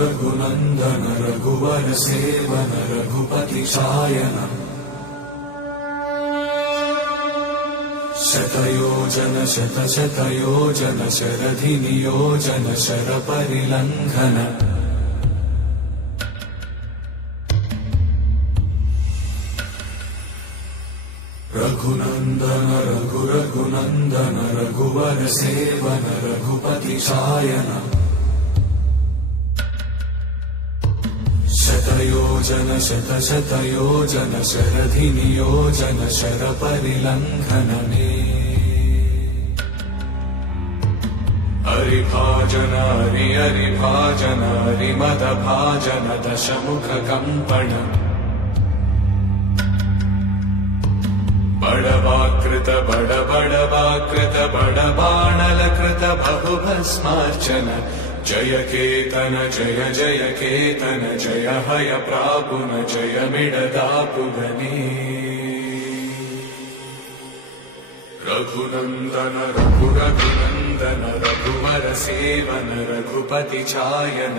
रघुनन्दन रघुवर सेवन रघुपति चायन शतयोजन शतशतयोजन शरधि नियोजन शरपरिलङ्घन रघुनन्दन रघुनन्दन रघुवर सेवन रघुपति चायन शतयोजन शतशतयोजन शरधि नियोजन शरपरिलङ्घनने हरिभाजन हरिभाजन हरिमदभाजन दशमुखकम्पण बडवाकृत बडवाकृत बडबाणलकृत बहुभस्मार्चन जय केतन जय जय केतन जय हय प्रापुन जय मिडदापुगने रघुनन्दन रघुनन्दन रघुवर सेवन रघुपति चायन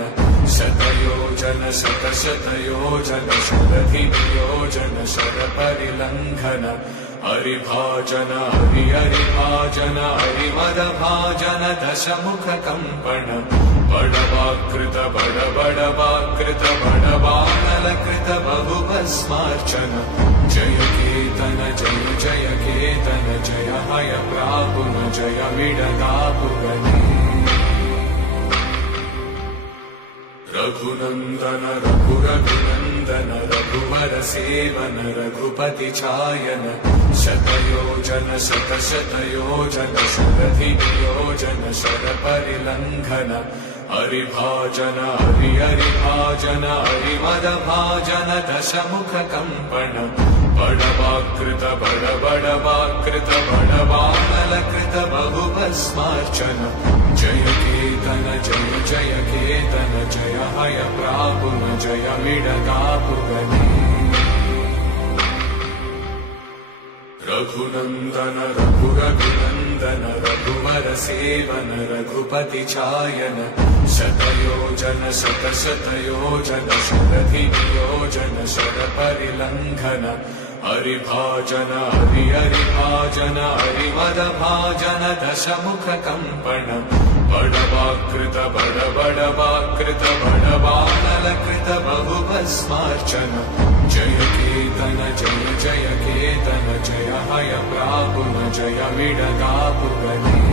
शतयोजन शतशतयोजन शरधि नियोजन शरपरिलङ्घन हरिभाजन हरिभाजन हरिमदभाजन दशमुखकम्पण बडवाकृत बडवाकृत बडबाणलकृत बहुभस्मार्चन जय केतन जय जय केतन जय हय प्रापुन जय मिडदापुगने रघुनन्दन रघुनन्दन रघुवर सेवन रघुपति चायन शतयोजन शतशतयोजन शरधि नियोजन शरपरिलङ्घन हरिभाजन हरिभाजन हरिमदभाजन दशमुखकम्पण बडवाकृत बडवाकृत बडबाणलकृत बहुभस्मार्चन जय केतन जय जय केतन जय हय प्रापुन जय मिडदापुगने रघुनन्दन रघुनन्दन रघुवर सेवन रघुपति चायन शतयोजन शतशतयोजन शरधि नियोजन शरपरिलङ्घन हरिभाजन हरिभाजन हरिमदभाजन दशमुखकम्पण बडवाकृत बडवाकृत बडबाणलकृत बहुभस्मार्चन जय केतन जय जय केतन जय हय प्रापुन जय मिडदापुगने